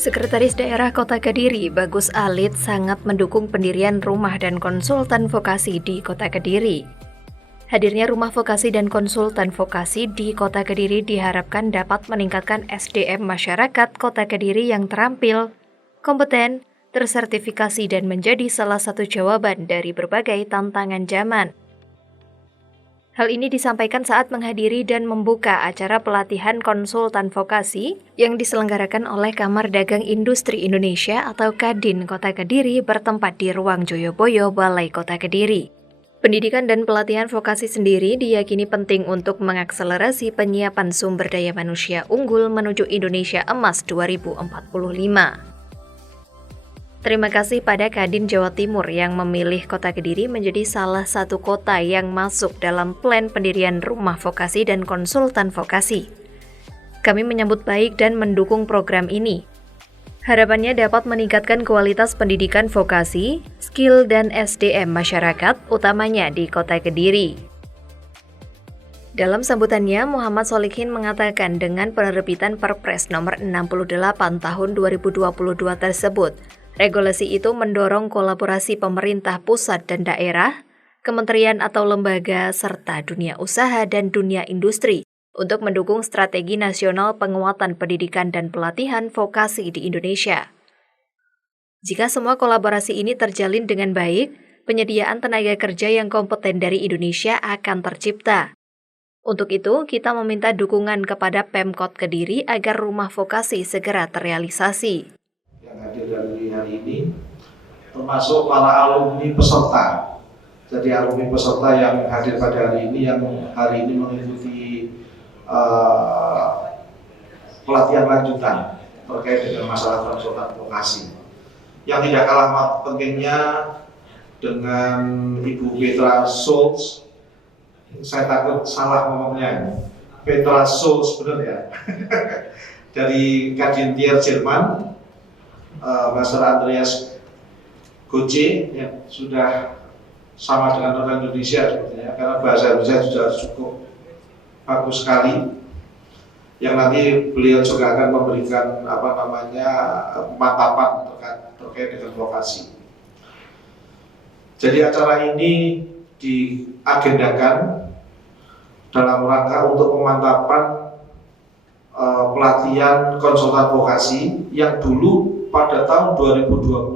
Sekretaris Daerah Kota Kediri, Bagus Alit, sangat mendukung pendirian rumah dan konsultan vokasi di Kota Kediri. Hadirnya rumah vokasi dan konsultan vokasi di Kota Kediri diharapkan dapat meningkatkan SDM masyarakat Kota Kediri yang terampil, kompeten, tersertifikasi dan menjadi salah satu jawaban dari berbagai tantangan zaman. Hal ini disampaikan saat menghadiri dan membuka acara pelatihan konsultan vokasi yang diselenggarakan oleh Kamar Dagang Industri Indonesia atau Kadin Kota Kediri bertempat di Ruang Joyoboyo, Balai Kota Kediri. Pendidikan dan pelatihan vokasi sendiri diyakini penting untuk mengakselerasi penyiapan sumber daya manusia unggul menuju Indonesia Emas 2045. Terima kasih pada Kadin Jawa Timur yang memilih Kota Kediri menjadi salah satu kota yang masuk dalam plan pendirian rumah vokasi dan konsultan vokasi. Kami menyambut baik dan mendukung program ini. Harapannya dapat meningkatkan kualitas pendidikan vokasi, skill dan SDM masyarakat, utamanya di Kota Kediri. Dalam sambutannya, Muhammad Solihin mengatakan dengan penerbitan Perpres nomor 68 tahun 2022 tersebut, regulasi itu mendorong kolaborasi pemerintah pusat dan daerah, kementerian atau lembaga, serta dunia usaha dan dunia industri untuk mendukung strategi nasional penguatan pendidikan dan pelatihan vokasi di Indonesia. Jika semua kolaborasi ini terjalin dengan baik, penyediaan tenaga kerja yang kompeten dari Indonesia akan tercipta. Untuk itu, kita meminta dukungan kepada Pemkot Kediri agar rumah vokasi segera terrealisasi. Yang hadir dari hari ini termasuk para alumni peserta. Jadi alumni peserta yang hadir pada hari ini yang hari ini mengikuti pelatihan lanjutan terkait dengan masalah konsultan vokasi. Yang tidak kalah pentingnya dengan Ibu Petra Schulz, saya takut salah ngomongnya, Petra Schulz benar ya, dari Kadin Jerman. Master Andreas Goce yang sudah sama dengan orang Indonesia sepertinya, karena bahasa Indonesia sudah cukup bagus sekali. Yang nanti beliau juga akan memberikan pemantapan terkait dengan vokasi. Jadi acara ini diagendakan dalam rangka untuk pemantapan pelatihan konsultan vokasi yang dulu pada tahun 2021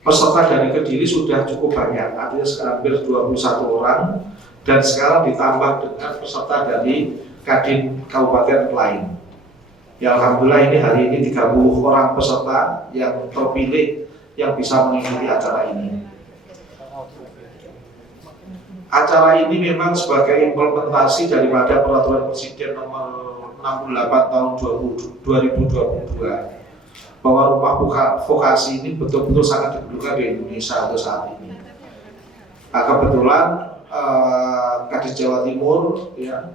peserta dari Kediri sudah cukup banyak, artinya hampir 21 orang, dan sekarang ditambah dengan peserta dari Kadin Kabupaten lain. Ya alhamdulillah ini hari ini 30 orang peserta yang terpilih yang bisa mengikuti acara ini. Acara ini memang sebagai implementasi daripada Peraturan Presiden nomor 68 tahun 2022 bahwa rumah vokasi ini betul-betul sangat diperlukan di Indonesia untuk saat ini. Nah, kebetulan Kadin Jawa Timur ya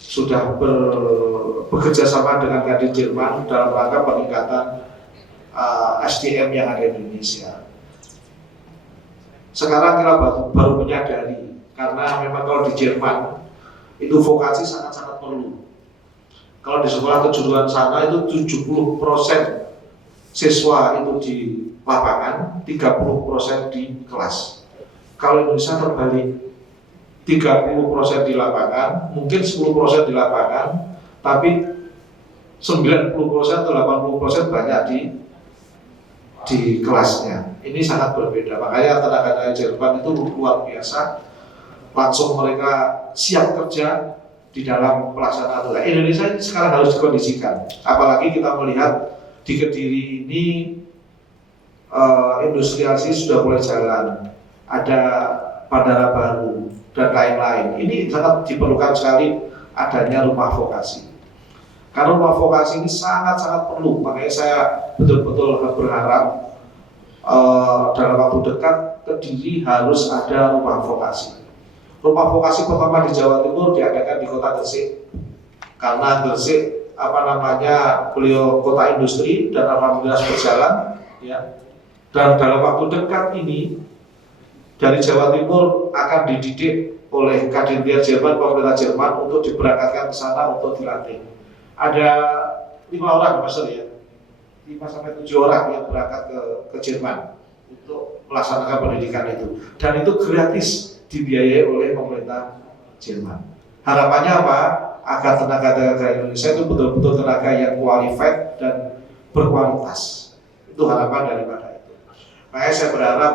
sudah bekerja sama dengan Kadin Jerman dalam rangka peningkatan SDM yang ada di Indonesia. Sekarang kita baru menyadari karena memang kalau di Jerman itu vokasi sangat-sangat perlu. Kalau di sekolah kejuruan sana itu 70% siswa itu di lapangan, 30% di kelas. Kalau Indonesia terbalik, 30% di lapangan, mungkin 10% di lapangan, tapi 90% atau 80% banyak di kelasnya. Ini sangat berbeda. Makanya tenaga Jerman itu luar biasa. Langsung mereka siap kerja di dalam pelaksanaan. Indonesia ini sekarang harus dikondisikan. Apalagi kita melihat di Kediri ini industrialisasi sudah mulai jalan. Ada bandara baru dan lain-lain. Ini sangat diperlukan sekali adanya rumah vokasi. Karena rumah vokasi ini sangat-sangat perlu. Makanya saya betul-betul berharap dalam waktu dekat Kediri harus ada rumah vokasi. Rumah vokasi pertama di Jawa Timur diadakan di Kota Gresik. Karena Gresik beliau kota industri dan alhamdulillah berjalan ya. Dan dalam waktu dekat ini dari Jawa Timur akan dididik oleh Kadin Jerman, pemerintah Jerman untuk diberangkatkan ke sana untuk dilatih. Ada 5 orang Profesor ya, 5 sampai 7 orang yang berangkat ke Jerman untuk melaksanakan pendidikan itu, dan itu gratis dibiayai oleh pemerintah Jerman. Harapannya apa? Agar tenaga-tenaga Indonesia itu betul-betul tenaga yang qualified dan berkualitas. Itu harapan daripada itu. Makanya saya berharap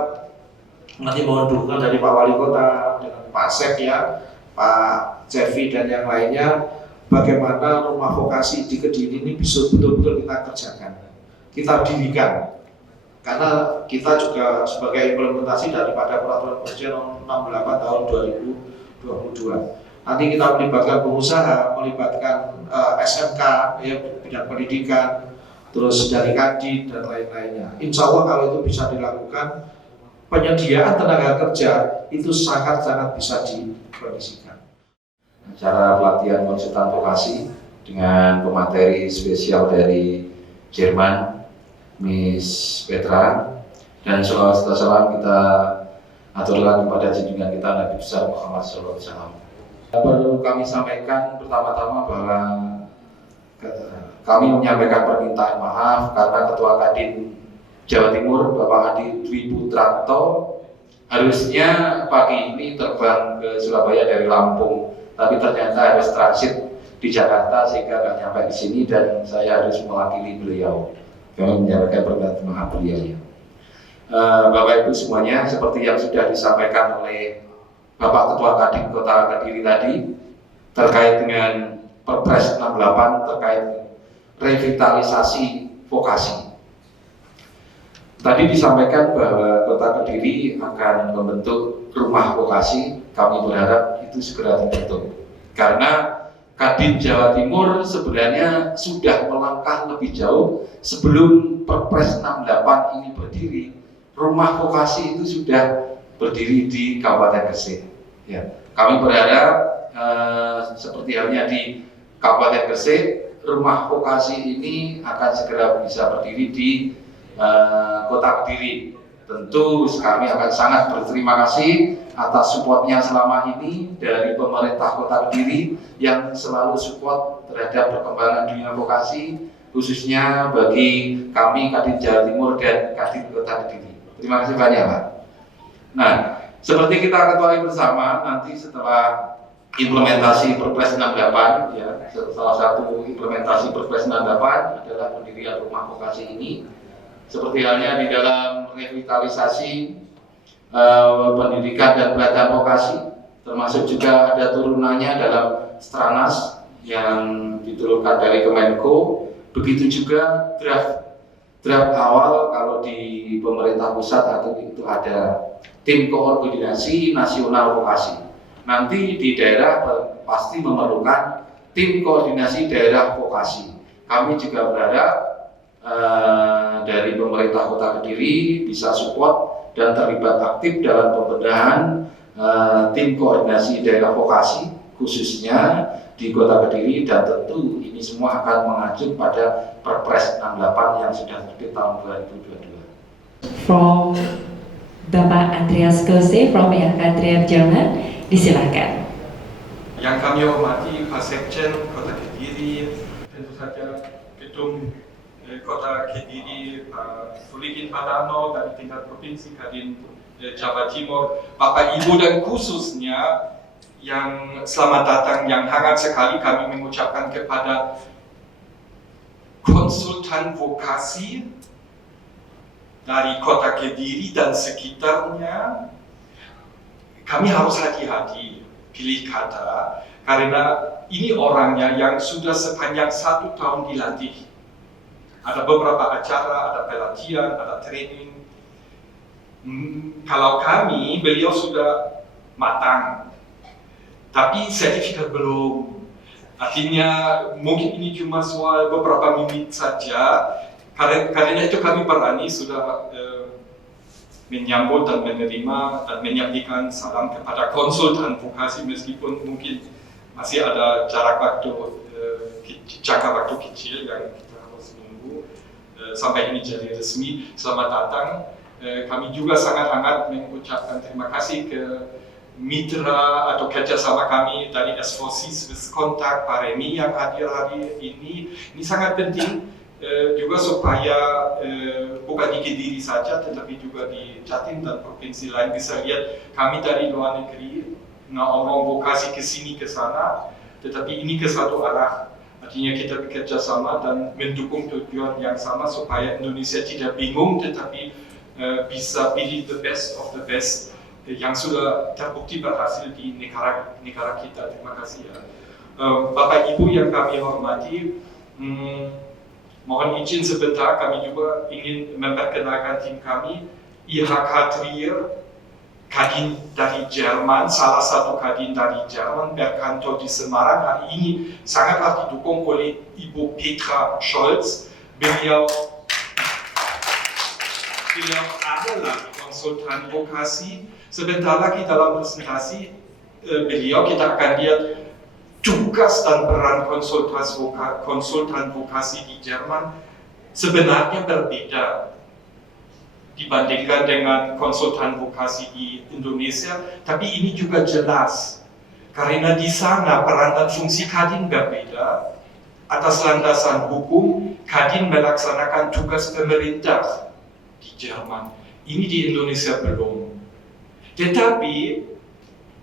nanti mohon dukungan dari Pak Wali Kota dengan Pak Sek ya, Pak Cevi dan yang lainnya, bagaimana rumah vokasi di Kediri ini bisa betul-betul kita kerjakan, kita dirikan, karena kita juga sebagai implementasi daripada Peraturan Presiden Nomor 68 Tahun 2022. Nanti kita melibatkan pengusaha, melibatkan SMK, ya, bidang pendidikan, terus dari Kadin dan lain-lainnya. Insya Allah kalau itu bisa dilakukan, penyediaan tenaga kerja itu sangat-sangat bisa dikondisikan. Acara pelatihan konsultan vokasi dengan pemateri spesial dari Jerman, Miss Petra, dan salawat salam kita aturkan kepada junjungan kita Nabi besar Muhammad SAW. Perlu kami sampaikan pertama-tama bahwa kami menyampaikan permintaan maaf karena Ketua Kadin Jawa Timur Bapak Adi Dwi Putranto harusnya pagi ini terbang ke Surabaya dari Lampung, tapi ternyata harus transit di Jakarta sehingga nggak nyampe di sini dan saya harus mewakili beliau. Kami menyampaikan permintaan maaf beliau. Bapak Ibu semuanya, seperti yang sudah disampaikan oleh Bapak Ketua Kadin Kota Kediri tadi terkait dengan Perpres 68 terkait revitalisasi vokasi. Tadi disampaikan bahwa Kota Kediri akan membentuk rumah vokasi. Kami berharap itu segera terbentuk karena Kadin Jawa Timur sebenarnya sudah melangkah lebih jauh sebelum Perpres 68 ini berdiri. Rumah vokasi itu sudah berdiri di Kabupaten Gresik. Ya, kami berharap seperti halnya di Kabupaten Gresik, rumah vokasi ini akan segera bisa berdiri di Kota Kediri. Tentu kami akan sangat berterima kasih atas supportnya selama ini dari pemerintah Kota Kediri yang selalu support terhadap perkembangan dunia vokasi, khususnya bagi kami Kadin Jawa Timur dan Kadin Kota Kediri. Terima kasih banyak Pak. Nah, seperti kita ketahui bersama, nanti setelah implementasi Perpres 68, ya, salah satu implementasi Perpres 68 adalah pendirian rumah vokasi ini. Seperti halnya di dalam revitalisasi pendidikan dan pelatihan vokasi, termasuk juga ada turunannya dalam Stranas yang diturunkan dari Kemenko. Begitu juga draft awal kalau di pemerintah pusat itu ada tim koordinasi nasional vokasi. Nanti di daerah pasti memerlukan tim koordinasi daerah vokasi. Kami juga berharap dari pemerintah Kota Kediri bisa support dan terlibat aktif dalam pembenahan tim koordinasi daerah vokasi khususnya di Kota Kediri, dan tentu ini semua akan mengacu pada Perpres 68 yang sudah terbit tahun 2022. From Bapak Andreas Gose from Kadrian Jerman, disilakan. Yang kami hormati Pak Sekjen Kota Kediri, tentu saja Gedung Kota Kediri, Pak Suligin Padano dari tingkat Provinsi Kadin Jawa Timur, Bapak Ibu dan khususnya yang selamat datang yang hangat sekali kami mengucapkan kepada konsultan vokasi dari Kota Kediri dan sekitarnya. Kami harus hati-hati pilih kata karena ini orangnya yang sudah sepanjang 1 tahun dilatih. Ada beberapa acara, ada pelatihan, ada training. Kalau kami, beliau sudah matang, tapi sertifikat belum. Artinya mungkin ini cuma soal beberapa menit saja. Karena itu kami berani sudah menyambut dan menerima dan menyampaikan salam kepada konsultan vokasi meskipun mungkin masih ada jangka waktu kecil yang kita harus menunggu sampai ini jadi resmi. Selamat datang. Kami juga sangat hangat mengucapkan terima kasih ke mitra atau kerjasama kami dari S4C Swiss Contact, Pak Remy yang hadir hari ini sangat penting juga supaya bukan di Kediri saja tetapi juga di Jatim dan provinsi lain bisa lihat kami dari luar negeri ngomong vokasi ke sini ke sana, tetapi ini ke satu arah. Artinya kita bekerja sama dan mendukung tujuan yang sama supaya Indonesia tidak bingung tetapi bisa pilih the best of the best yang sudah terbukti berhasil di negara kita. Terima kasih ya. Bapak Ibu yang kami hormati, mohon izin sebentar, kami juga ingin memperkenalkan tim kami, IHK Trier, Kadin dari Jerman, salah satu Kadin dari Jerman, berkantor di Semarang, hari ini sangatlah didukung oleh Ibu Petra Scholz. Beliau adalah konsultan vokasi. Sebentar lagi dalam presentasi beliau kita akan lihat tugas dan peran konsultan vokasi di Jerman sebenarnya berbeda dibandingkan dengan konsultan vokasi di Indonesia, tapi ini juga jelas karena di sana peran dan fungsi Kadin berbeda. Atas landasan hukum, Kadin melaksanakan tugas pemerintah di Jerman. Ini di Indonesia belum. Tetapi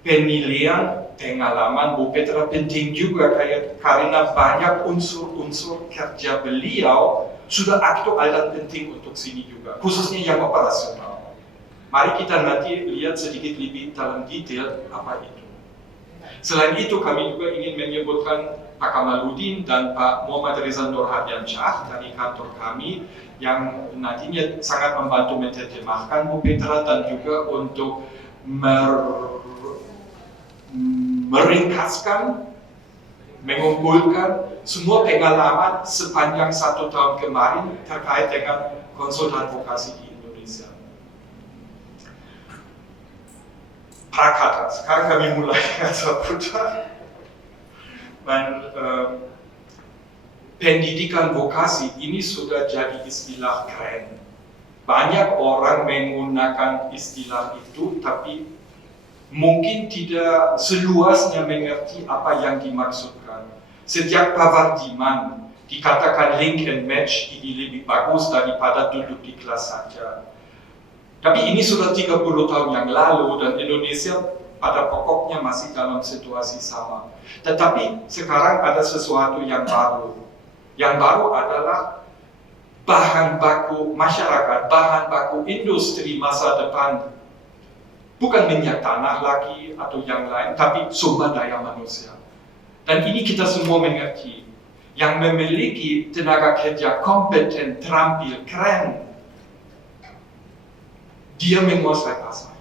penilaian pengalaman Bu Petra penting juga karena banyak unsur-unsur kerja beliau sudah aktual dan penting untuk sini juga, khususnya yang operasional. Mari kita nanti lihat sedikit lebih dalam detail apa itu. Selain itu kami juga ingin menyebutkan Pak Kamaludin dan Pak Muhammad Reza Nurhadiansyah dari kantor kami yang nantinya sangat membantu menerjemahkan Bu Petra dan juga untuk meringkaskan, mengumpulkan semua pengalaman sepanjang 1 tahun kemarin terkait dengan konsultan vokasi di Indonesia. Prakata, sekarang kami mulai kata putra. Dan pendidikan vokasi ini sudah jadi istilah keren. Banyak orang menggunakan istilah itu, tapi mungkin tidak seluasnya mengerti apa yang dimaksudkan. Sejak Pavardiman dikatakan link and match ini lebih bagus daripada duduk di kelas saja. Tapi ini sudah 30 tahun yang lalu dan Indonesia pada pokoknya masih dalam situasi sama. Tetapi sekarang ada sesuatu yang baru. Yang baru adalah bahan baku masyarakat, bahan baku industri masa depan. Bukan minyak tanah lagi atau yang lain, tapi sumber daya manusia. Dan ini kita semua mengerti. Yang memiliki tenaga kerja kompeten, terampil, keren, dia menguasai pasar.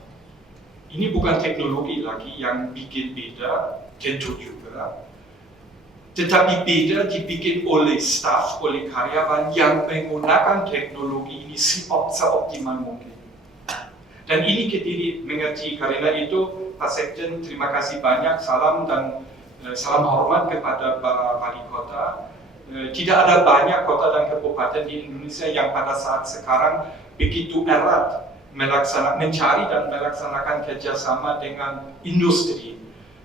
Ini bukan teknologi lagi yang bikin beda, tentu juga. Tetapi beda dibikin oleh staf, oleh karyawan yang menggunakan teknologi ini seoptimal mungkin. Dan ini Kediri mengerti, karena itu Pak Sekjen terima kasih banyak, salam dan salam hormat kepada Pak Wali Kota. Tidak ada banyak kota dan kabupaten di Indonesia yang pada saat sekarang begitu erat mencari dan melaksanakan kerjasama dengan industri.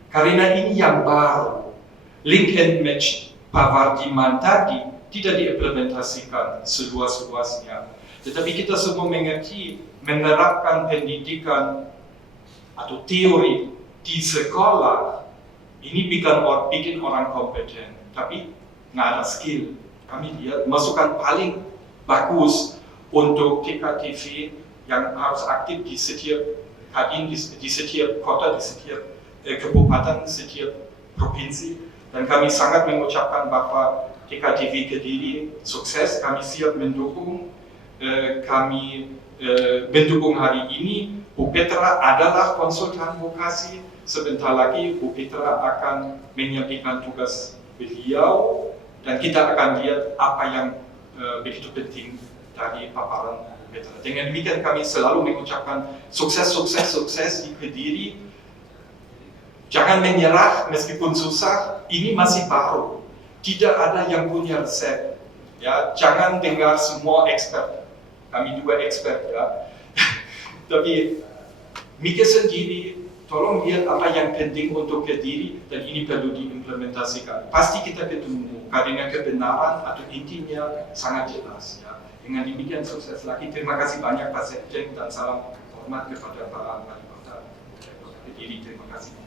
Karena ini yang baru, link and match Pavardiman tadi tidak diimplementasikan seluas-luasnya. Tetapi kita semua mengerti menerapkan pendidikan atau teori di sekolah ini bikin orang kompeten, tapi nggak ada skill. Kami lihat masukan paling bagus untuk TKTV yang harus aktif di setiap kadin, di setiap kota, di setiap kabupaten, setiap provinsi. Dan kami sangat mengucapkan bahwa TKTV Kediri sukses, kami siap mendukung. Kami mendukung hari ini. Bu Petra adalah konsultan vokasi. Sebentar lagi Bu Petra akan menyampaikan tugas beliau dan kita akan lihat apa yang begitu penting dari paparan Bu Petra. Dengan demikian kami selalu mengucapkan sukses di Kediri. Jangan menyerah meskipun susah, ini masih baru. Tidak ada yang punya resep. Ya, jangan dengar semua expert. Kami juga expert ya. Tapi mikir sendiri, tolong lihat apa yang penting untuk Kediri dan ini perlu diimplementasikan. Pasti kita ketemu karena kebenaran atau intinya sangat jelas ya. Dengan demikian sukses lagi. Terima kasih banyak Pak Sekjen dan salam hormat kepada Pak Wali Kota Kediri. Terima kasih.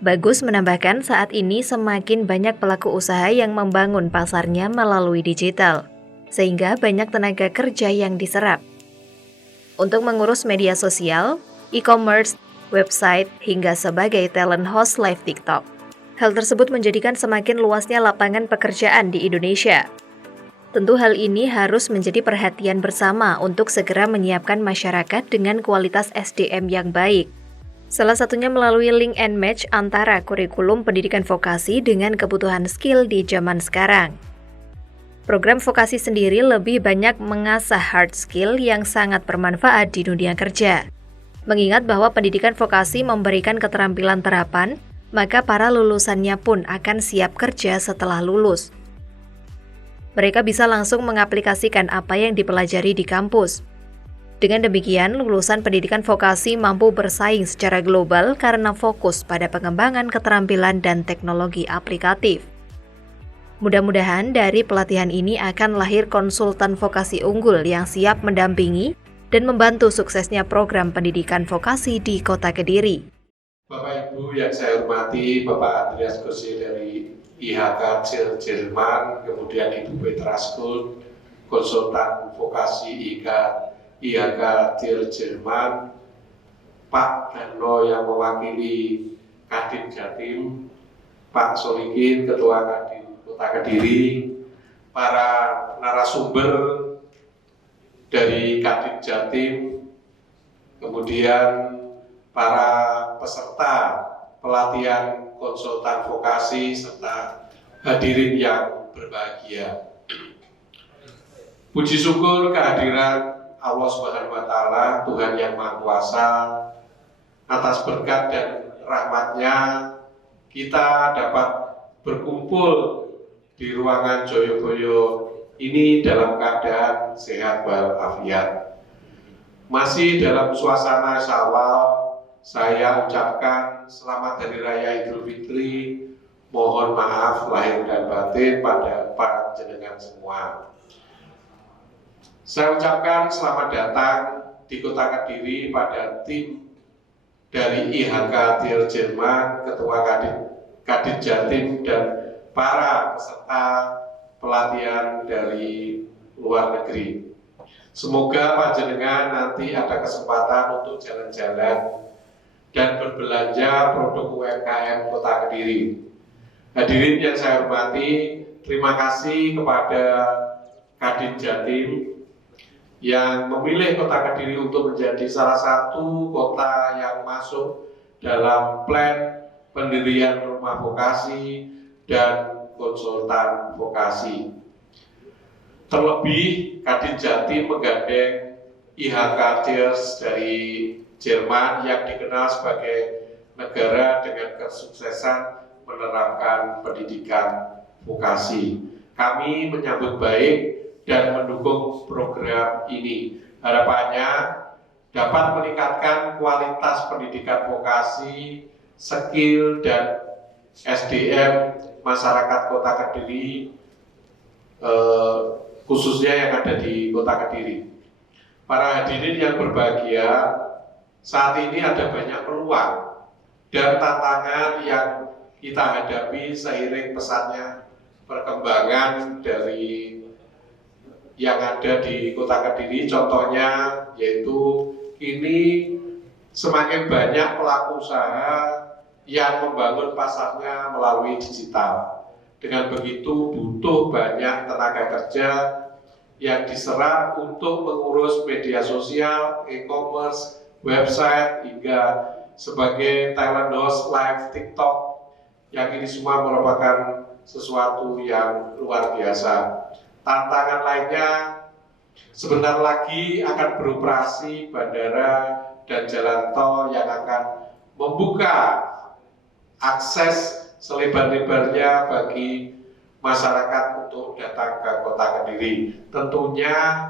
Bagus menambahkan saat ini semakin banyak pelaku usaha yang membangun pasarnya melalui digital, sehingga banyak tenaga kerja yang diserap. Untuk mengurus media sosial, e-commerce, website, hingga sebagai talent host live TikTok. Hal tersebut menjadikan semakin luasnya lapangan pekerjaan di Indonesia. Tentu hal ini harus menjadi perhatian bersama untuk segera menyiapkan masyarakat dengan kualitas SDM yang baik. Salah satunya melalui link and match antara kurikulum pendidikan vokasi dengan kebutuhan skill di zaman sekarang. Program vokasi sendiri lebih banyak mengasah hard skill yang sangat bermanfaat di dunia kerja. Mengingat bahwa pendidikan vokasi memberikan keterampilan terapan, maka para lulusannya pun akan siap kerja setelah lulus. Mereka bisa langsung mengaplikasikan apa yang dipelajari di kampus. Dengan demikian, lulusan pendidikan vokasi mampu bersaing secara global karena fokus pada pengembangan keterampilan dan teknologi aplikatif. Mudah-mudahan dari pelatihan ini akan lahir konsultan vokasi unggul yang siap mendampingi dan membantu suksesnya program pendidikan vokasi di Kota Kediri. Bapak Ibu yang saya hormati, Bapak Andreas Gose dari IHK Jerman, kemudian Ibu Petra Skuld, konsultan vokasi IHK Jerman, Pak Darno yang mewakili Kadin Jatim, Pak Solikin, Ketua Kadin Kota Kediri, para narasumber dari Kadin Jatim, kemudian para peserta pelatihan konsultan vokasi, serta hadirin yang berbahagia. Puji syukur kehadiran Allah Subhanahu wa Ta'ala, Tuhan yang Maha Kuasa, atas berkat dan rahmat-Nya kita dapat berkumpul di ruangan Joyoboyo ini dalam keadaan sehat walafiat. Masih dalam suasana Syawal, saya ucapkan selamat Hari Raya Idul Fitri. Mohon maaf lahir dan batin pada panjenengan semua. Saya ucapkan selamat datang di Kota Kediri pada tim dari IHK Jerman, Ketua Kadin Jatim, dan para peserta pelatihan dari luar negeri. Semoga panjenengan nanti ada kesempatan untuk jalan-jalan dan berbelanja produk UMKM Kota Kediri. Hadirin yang saya hormati, terima kasih kepada Kadin Jatim yang memilih Kota Kediri untuk menjadi salah satu kota yang masuk dalam plan pendirian rumah vokasi dan konsultan vokasi. Terlebih, Kadin Jatim menggandeng IHK dari Jerman yang dikenal sebagai negara dengan kesuksesan menerapkan pendidikan vokasi. Kami menyambut baik dan mendukung program ini. Harapannya dapat meningkatkan kualitas pendidikan vokasi, skill, dan SDM masyarakat Kota Kediri, khususnya yang ada di Kota Kediri. Para hadirin yang berbahagia, saat ini ada banyak peluang dan tantangan yang kita hadapi seiring pesatnya perkembangan dari yang ada di Kota Kediri. Contohnya yaitu kini semakin banyak pelaku usaha yang membangun pasarnya melalui digital. Dengan begitu butuh banyak tenaga kerja yang diserap untuk mengurus media sosial, e-commerce, website, hingga sebagai talent host live TikTok, yang ini semua merupakan sesuatu yang luar biasa. Tantangan lainnya, sebentar lagi akan beroperasi bandara dan jalan tol yang akan membuka akses selebar-lebarnya bagi masyarakat untuk datang ke Kota Kediri. Tentunya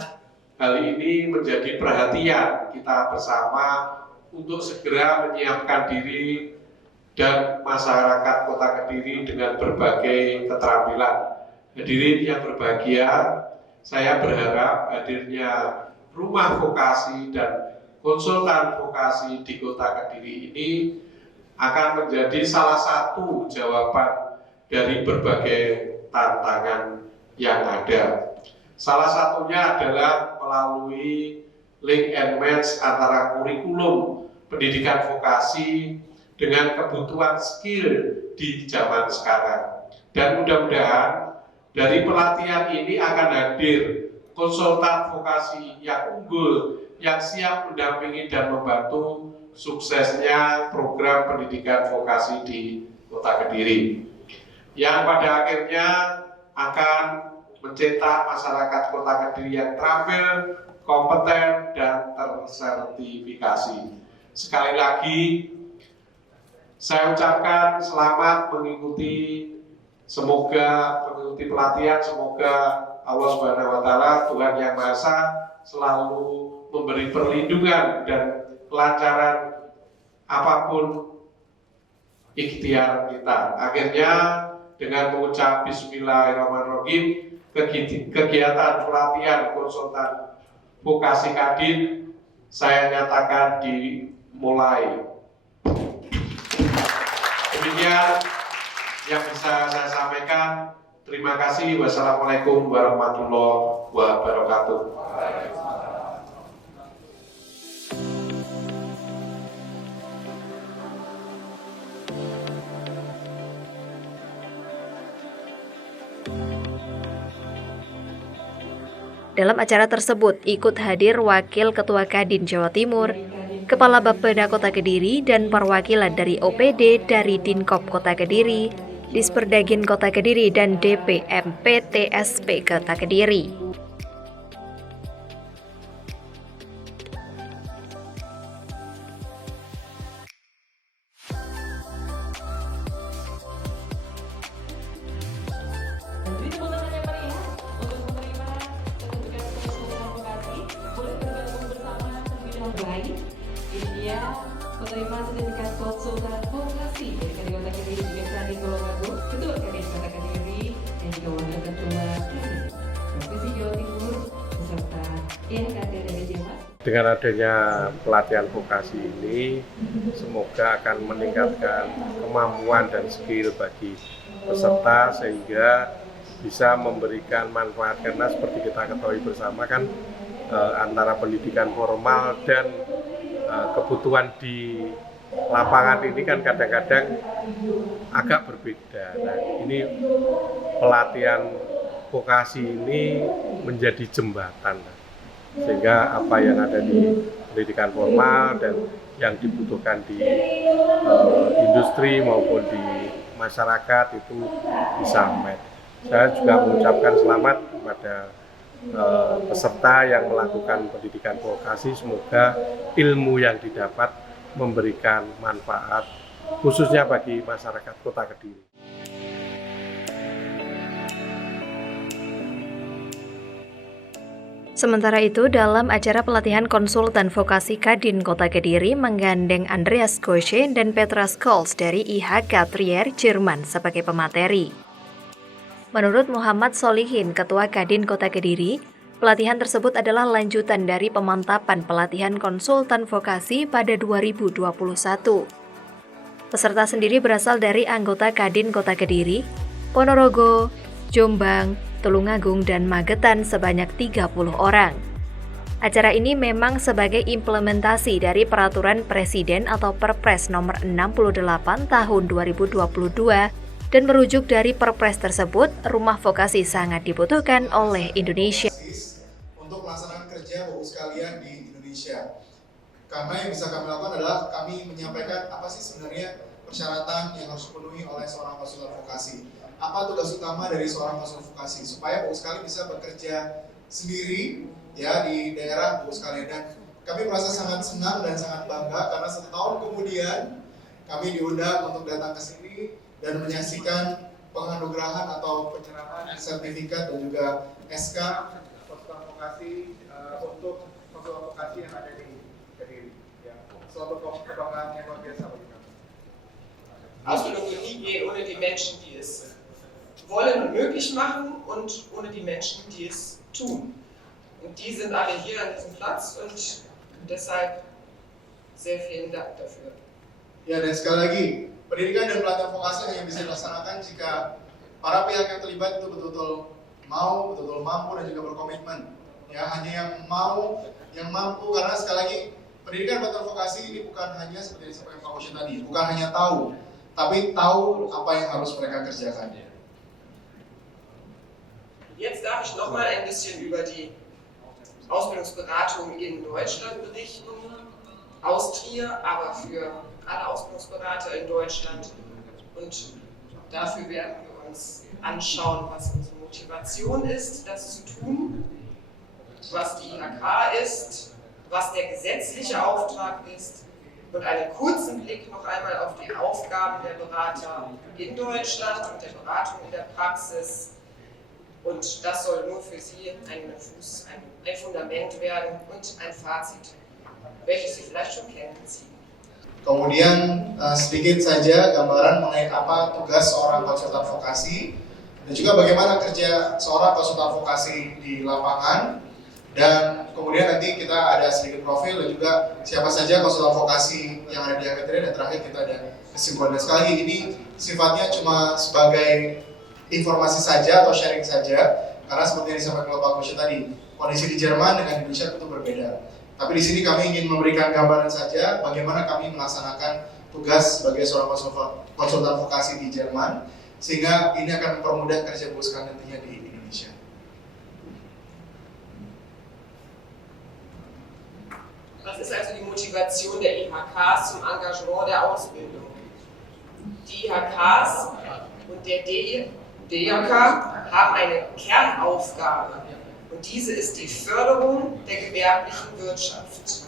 hal ini menjadi perhatian kita bersama untuk segera menyiapkan diri dan masyarakat Kota Kediri dengan berbagai keterampilan. Hadirin yang berbahagia, saya berharap hadirnya rumah vokasi dan konsultan vokasi di Kota Kediri ini akan menjadi salah satu jawaban dari berbagai tantangan yang ada. Salah satunya adalah melalui link and match antara kurikulum pendidikan vokasi dengan kebutuhan skill di zaman sekarang. Dan mudah-mudahan dari pelatihan ini akan hadir konsultan vokasi yang unggul, yang siap mendampingi dan membantu suksesnya program pendidikan vokasi di Kota Kediri, yang pada akhirnya akan mencetak masyarakat Kota Kediri yang terampil, kompeten, dan tersertifikasi. Sekali lagi, saya ucapkan selamat mengikuti, semoga mengikuti pelatihan, semoga Allah Subhanahu wa Ta'ala, Tuhan Yang Maha Esa, selalu memberi perlindungan dan kelancaran apapun ikhtiar kita. Akhirnya dengan mengucap Bismillahirrahmanirrahim, kegiatan pelatihan konsultan vokasi Kadin saya nyatakan dimulai. Demikian yang bisa saya sampaikan. Terima kasih. Wassalamualaikum warahmatullahi wabarakatuh. Dalam acara tersebut ikut hadir Wakil Ketua Kadin Jawa Timur, Kepala Bapeda Kota Kediri, dan perwakilan dari OPD dari Dinkop Kota Kediri, Disperdagin Kota Kediri, dan DPM PTSP Kota Kediri. Ini dia penerima sertifikat konsultan vokasi dari Kota Kediri juga Kadin Tulungagung, Ketua Kadin Kota Kediri, dan juga Wakil Ketua Kadin Provinsi Jawa Timur beserta IHKT dari Jawa. Dengan adanya pelatihan vokasi ini, semoga akan meningkatkan kemampuan dan skill bagi peserta sehingga bisa memberikan manfaat, karena seperti kita ketahui bersama kan antara pendidikan formal dan kebutuhan di lapangan ini kan kadang-kadang agak berbeda. Nah, ini pelatihan vokasi ini menjadi jembatan, sehingga apa yang ada di pendidikan formal dan yang dibutuhkan di industri maupun di masyarakat itu bisa match. Saya juga mengucapkan selamat kepada peserta yang melakukan pendidikan vokasi. Semoga ilmu yang didapat memberikan manfaat khususnya bagi masyarakat Kota Kediri. Sementara itu, dalam acara pelatihan konsultan vokasi Kadin Kota Kediri menggandeng Andreas Gosche dan Petra Scholz dari IHK Trier, Jerman sebagai pemateri. Menurut Muhammad Solihin, Ketua Kadin Kota Kediri, pelatihan tersebut adalah lanjutan dari pemantapan pelatihan konsultan vokasi pada 2021. Peserta sendiri berasal dari anggota Kadin Kota Kediri, Ponorogo, Jombang, Tulungagung, dan Magetan sebanyak 30 orang. Acara ini memang sebagai implementasi dari Peraturan Presiden atau Perpres nomor 68 tahun 2022 dan merujuk dari Perpres tersebut, rumah vokasi sangat dibutuhkan oleh Indonesia. Untuk melaksanakan kerja Bapak sekalian di Indonesia. Karena yang bisa kami lakukan adalah kami menyampaikan apa sih sebenarnya persyaratan yang harus dipenuhi oleh seorang konsultan vokasi. Apa tugas utama dari seorang konsultan vokasi supaya Bapak sekalian bisa bekerja sendiri ya di daerah Bapak sekalian. Dan kami merasa sangat senang dan sangat bangga karena 1 tahun kemudian kami diundang untuk datang ke sini dan menyaksikan penganugerahan atau penyerahan sertifikat dan juga SK konsultan vokasi untuk konsultan vokasi yang ada di Kediri. Ya. suatu kebanggaan yang luar biasa bagi kami. Ausbildung wird nie gehen ohne die Menschen, die es wollen und möglich machen und ohne die Menschen, die es tun. Und die sind alle hier an diesem Platz und deshalb sehr vielen Dank dafür. Ya, dan sekali lagi, pendidikan dan pelatihan vokasi hanya bisa dilaksanakan jika para pihak yang terlibat itu betul-betul mau, betul-betul mampu dan juga berkomitmen. Ya, hanya yang mau, yang mampu, karena sekali lagi pendidikan pelatihan vokasi ini bukan hanya seperti yang disampaikan Pak Koshin tadi, bukan hanya tahu, tapi tahu apa yang harus mereka kerjakan. Jetzt darf ich noch mal ein bisschen über die Ausbildungsberatung in Deutschland berichten. Austria, aber für alle Ausbildungsberater in Deutschland. Und dafür werden wir uns anschauen, was unsere Motivation ist, das zu tun, was die IHK ist, was der gesetzliche Auftrag ist und einen kurzen Blick noch einmal auf die Aufgaben der Berater in Deutschland und der Beratung in der Praxis. Und das soll nur für Sie ein Fundament werden und ein Fazit, welches Sie vielleicht schon kennen. Kemudian sedikit saja gambaran mengenai apa tugas seorang konsultan vokasi dan juga bagaimana kerja seorang konsultan vokasi di lapangan, dan kemudian nanti kita ada sedikit profil dan juga siapa saja konsultan vokasi yang ada di Akademia, dan terakhir kita ada kesimpulan. Dan sekali lagi ini sifatnya cuma sebagai informasi saja atau sharing saja, karena seperti yang disampaikan oleh Pak Koshin tadi, kondisi di Jerman dengan Indonesia tentu berbeda. Tapi di sini kami ingin memberikan gambaran saja bagaimana kami melaksanakan tugas sebagai seorang konsultan vokasi di Jerman, sehingga ini akan mempermudah kerja Bapak sekalian nantinya di Indonesia. Was ist also die Motivation der IHKs zum Engagement der Ausbildung? Die IHKs und der DIHK haben eine Kernaufgabe. Und diese ist die Förderung der gewerblichen Wirtschaft.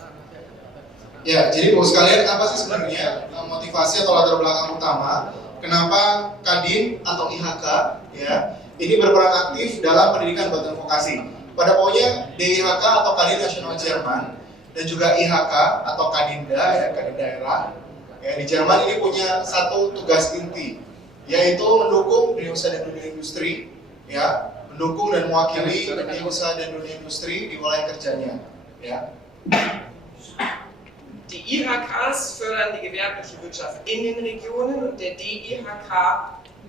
Ya, jadi Bapak sekalian, apa sih sebenarnya motivasi atau latar belakang utama kenapa Kadin atau IHK ya ini berperan aktif dalam pendidikan pelatihan vokasi? Pada pokoknya DIHK atau Kadin Nasional Jerman dan juga IHK atau Kadinda ya, Kadin daerah ya, di Jerman ini punya satu tugas inti, yaitu mendukung dunia usaha dan dunia industri ya, mendukung dan mewakili dunia usaha dan dunia industri di wilayah kerjanya ya. Die IHKs fördern die gewerbliche Wirtschaft in den Regionen und der DIHK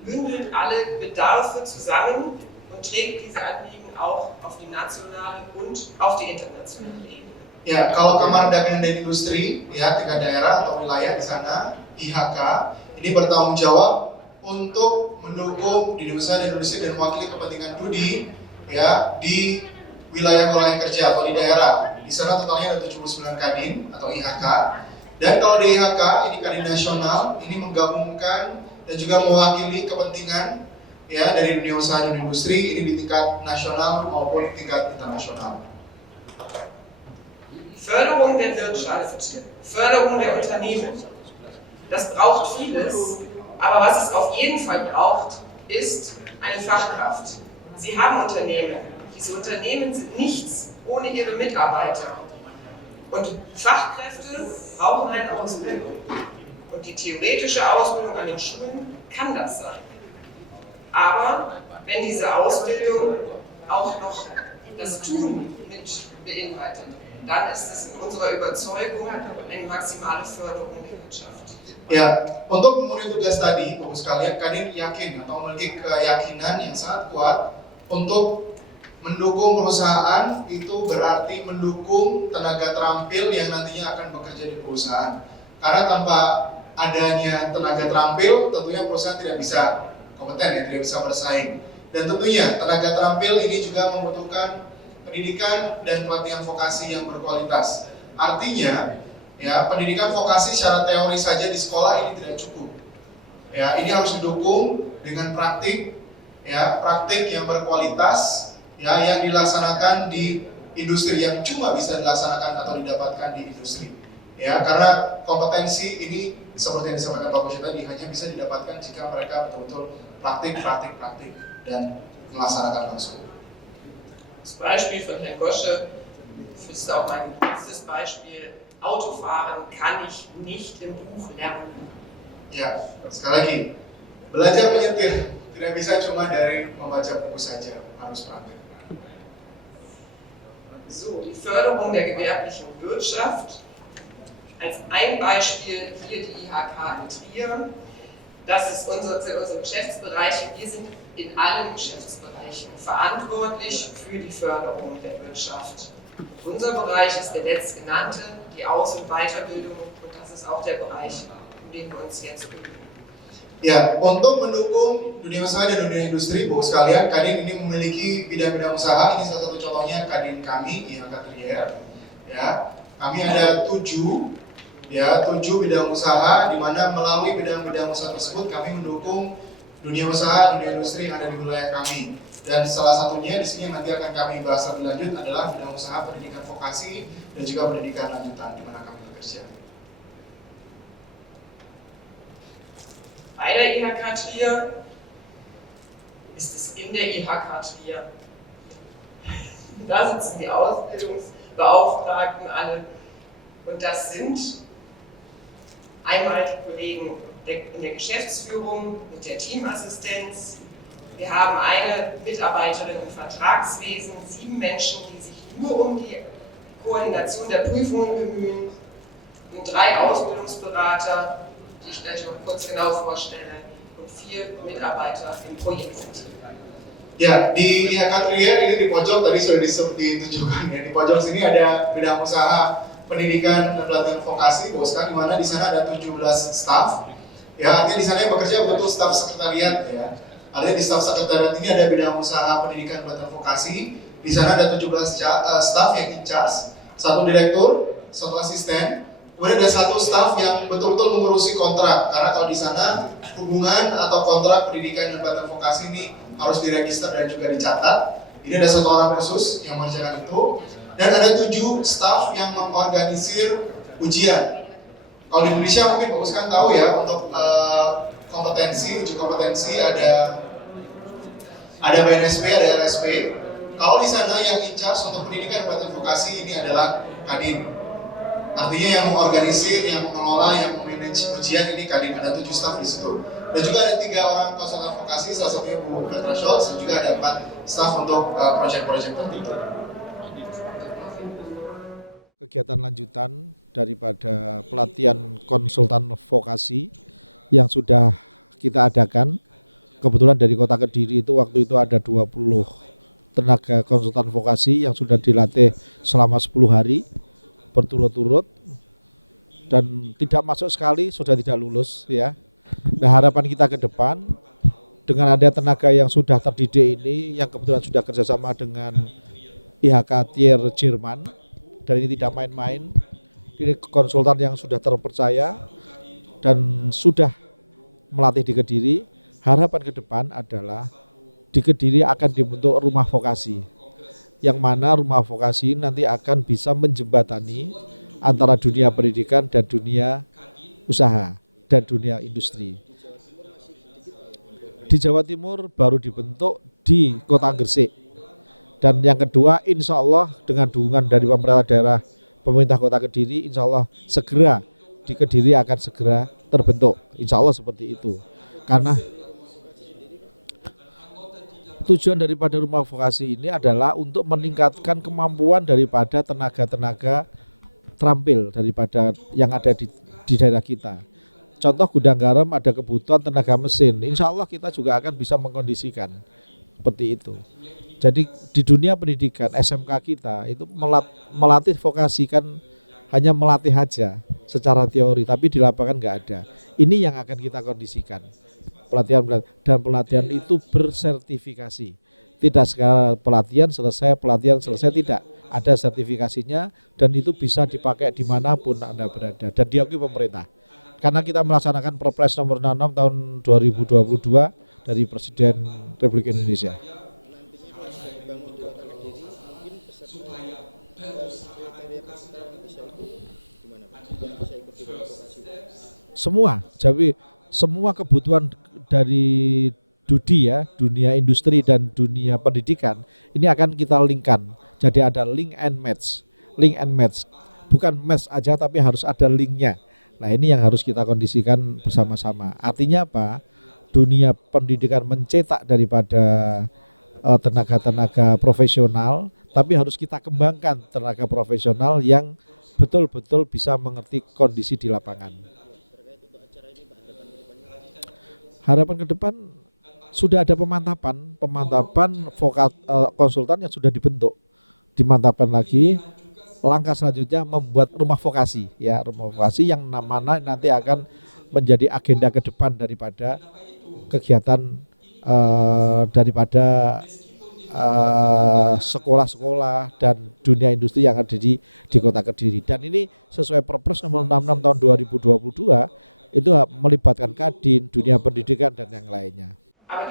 bündelt alle Bedarfe zusammen und trägt diese Anliegen auch auf die nationale und auf die internationale Ebene. Ya, kalau Kamar Dagang dan Industri ya, tingkat daerah atau wilayah di sana, IHK ini bertanggung jawab untuk mendukung dunia usaha dan industri dan mewakili kepentingan studi ya di wilayah-wilayah kerja atau di daerah. Di sana totalnya ada 79 Kadin atau IHK. Dan kalau di IHK, ini Kadin nasional, ini menggabungkan dan juga mewakili kepentingan ya dari dunia usaha dan industri ini di tingkat nasional maupun tingkat internasional. Förderung der Wirtschaft, Förderung der Unternehmen, das braucht vieles, aber was es auf jeden Fall braucht, ist eine Fachkraft. Sie haben Unternehmen, diese Unternehmen sind nichts ohne ihre Mitarbeiter. Und Fachkräfte brauchen eine Ausbildung. Und die theoretische Ausbildung an den Schulen kann das sein. Aber wenn diese Ausbildung auch noch das Tun mit beinhaltet, dann ist es in unserer Überzeugung eine maximale Förderung der Wirtschaft. Ya, untuk memenuhi tugas tadi, Bapak sekalian, Kadin yakin atau memiliki keyakinan yang sangat kuat untuk mendukung perusahaan, itu berarti mendukung tenaga terampil yang nantinya akan bekerja di perusahaan. Karena tanpa adanya tenaga terampil, tentunya perusahaan tidak bisa kompeten ya, tidak bisa bersaing. Dan tentunya tenaga terampil ini juga membutuhkan pendidikan dan pelatihan vokasi yang berkualitas. Artinya, ya pendidikan vokasi secara teori saja di sekolah ini tidak cukup. Ya, ini harus didukung dengan praktik, ya praktik yang berkualitas. Ya, yang dilaksanakan di industri yang cuma bisa dilaksanakan atau didapatkan di industri. Ya, karena kompetensi ini seperti yang disampaikan Pak Koshin tadi hanya bisa didapatkan jika mereka betul-betul praktik dan melaksanakan langsung. Das Beispiel von Herrn Gosche, das ist auch mein letztes Beispiel, Autofahren kann ich nicht im Buch lernen. Ya, sekali lagi, belajar menyetir tidak bisa cuma dari membaca buku saja, harus praktik. So, die Förderung der gewerblichen Wirtschaft. Als ein Beispiel hier die IHK in Trier. Das ist unser Geschäftsbereich. Wir sind in allen Geschäftsbereichen verantwortlich für die Förderung der Wirtschaft. Unser Bereich ist der letztgenannte, die Aus- und Weiterbildung, und das ist auch der Bereich, in dem wir uns jetzt üben. Ya, untuk mendukung dunia usaha dan dunia industri, Bapak sekalian, Kadin ini memiliki bidang-bidang usaha. Ini salah satu contohnya Kadin kami, IHK Trier. Ya, kami ada 7 bidang usaha, di mana melalui bidang-bidang usaha tersebut kami mendukung dunia usaha, dunia industri yang ada di wilayah kami. Dan salah satunya di sini yang nanti akan kami bahas lebih lanjut adalah bidang usaha pendidikan vokasi dan juga pendidikan lanjutan di mana kami bekerja. Bei der IHK Trier ist es in der IHK Trier. Da sitzen die Ausbildungsbeauftragten alle, und das sind einmal die Kollegen in der Geschäftsführung mit der Teamassistenz. Wir haben eine Mitarbeiterin im Vertragswesen, 7 Menschen, die sich nur um die Koordination der Prüfungen bemühen, und 3 Ausbildungsberater, die ich gleich noch kurz genau vorstelle, und 4 Mitarbeiter im Projektteam. Ya, di IHK Trier ini di pojok tadi sudah ditunjukkan ya. Di pojok sini ada bidang usaha pendidikan dan pelatihan vokasi, Boskan, di mana di sana ada 17 staf. Ya, artinya di sana yang bekerja betul staf sekretariat ya. Artinya di staf sekretariat ini ada bidang usaha pendidikan dan pelatihan vokasi. Di sana ada 17 staf yang in charge, 1 direktur, 1 asisten. Kemudian ada 1 staf yang betul-betul mengurusi kontrak, karena kalau di sana hubungan atau kontrak pendidikan dan pelatihan vokasi ini harus diregister dan juga dicatat. Ini ada 1 orang khusus yang mengerjakan itu, dan ada 7 staf yang mengorganisir ujian. Kalau di Indonesia mungkin Bapak kan tahu ya, untuk uji kompetensi ada BNSP, ada LSP. Kalau di sana yang in charge untuk pendidikan dan pelatihan vokasi ini adalah Kadin. Artinya yang mengorganisir, yang mengelola, yang memanage ujian ini Kadin, ada 7 staf di situ. Dan juga ada 3 orang konsultan vokasi, salah satunya Bu Petra Scholz, dan juga ada 4 staf untuk proyek-proyek tertentu.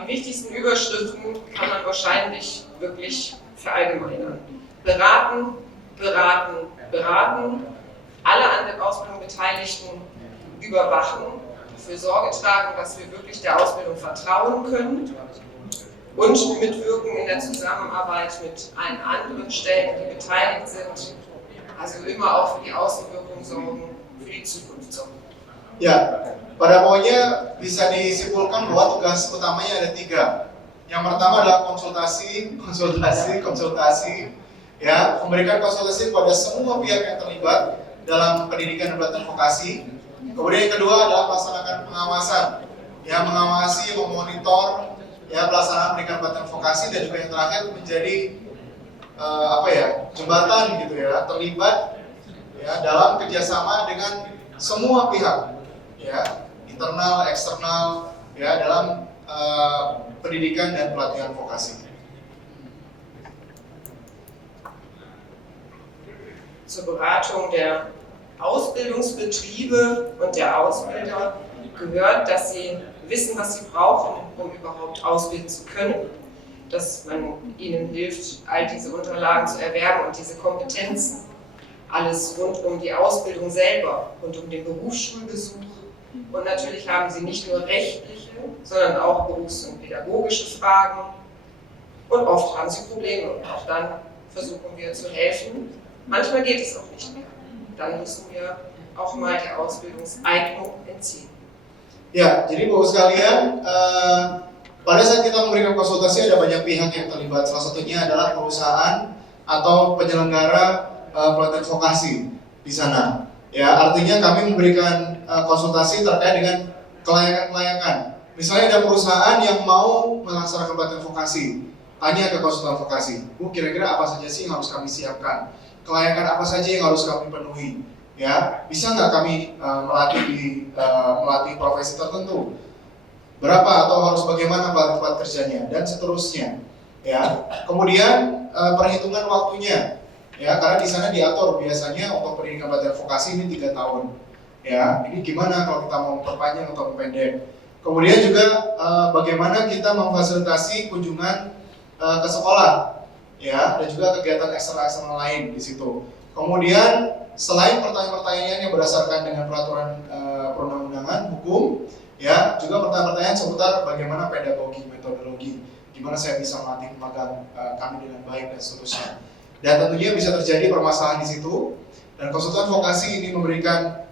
die wichtigsten Überschriften kann man wahrscheinlich wirklich verallgemeinern. Beraten, beraten, beraten, alle an der Ausbildung Beteiligten überwachen, dafür Sorge tragen, dass wir wirklich der Ausbildung vertrauen können und mitwirken in der Zusammenarbeit mit allen anderen Stellen, die beteiligt sind. Also immer auch für die Außenwirkung sorgen, für die Zukunft sorgen. Ya, pada pokoknya bisa disimpulkan bahwa tugas utamanya ada 3. Yang pertama adalah konsultasi, ya, memberikan konsultasi kepada semua pihak yang terlibat dalam pendidikan dan pelatihan vokasi. Kemudian yang kedua adalah melaksanakan pengawasan, ya, mengawasi, memonitor, ya, pelaksanaan pendidikan pelatihan vokasi, dan juga yang terakhir menjadi jembatan gitu ya, terlibat ya dalam kerjasama dengan semua pihak, ya, internal, eksternal, ya, dalam pendidikan dan pelatihan vokasi. Zur Beratung der Ausbildungsbetriebe und der Ausbilder gehört, dass sie wissen, was sie brauchen, um überhaupt ausbilden zu können. Dass man ihnen hilft, all diese Unterlagen zu erwerben und diese Kompetenzen. Alles rund um die Ausbildung selber und um den Berufsschulbesuch. Und natürlich haben sie nicht nur rechtliche, sondern auch berufs- und pädagogische Fragen. Und oft haben sie Probleme und auch dann versuchen wir zu helfen. Manchmal geht es auch nicht mehr. Dann müssen wir auch mal die Ausbildungseignung entziehen. Ya, jadi Bapak sekalian, pada saat kita memberikan konsultasi ada banyak pihak yang terlibat. Salah satunya adalah perusahaan atau penyelenggara pelatihan vokasi di sana. Ya, artinya kami memberikan konsultasi terkait dengan kelayakan-kelayakan. Misalnya ada perusahaan yang mau melaksanakan pelatihan vokasi, tanya ke konsultan vokasi, Bu, kira-kira apa saja sih yang harus kami siapkan? Kelayakan apa saja yang harus kami penuhi? Ya, bisa nggak kami melatih profesi tertentu? Berapa atau harus bagaimana tempat kerjanya dan seterusnya. Ya, kemudian perhitungan waktunya. Ya, karena di sana diatur biasanya untuk pendidikan pelatihan vokasi ini 3 tahun. Ya, ini gimana kalau kita mau memperpanjang atau memperpendek. Kemudian juga bagaimana kita memfasilitasi kunjungan ke sekolah, ya, dan juga kegiatan eksternal lain di situ. Kemudian selain pertanyaan-pertanyaan yang berdasarkan dengan peraturan perundang-undangan hukum, ya, juga pertanyaan-pertanyaan seputar bagaimana pedagogi, metodologi, gimana saya bisa melatih magang kami dengan baik dan seterusnya. Dan tentunya bisa terjadi permasalahan di situ. Dan konsultan vokasi ini memberikan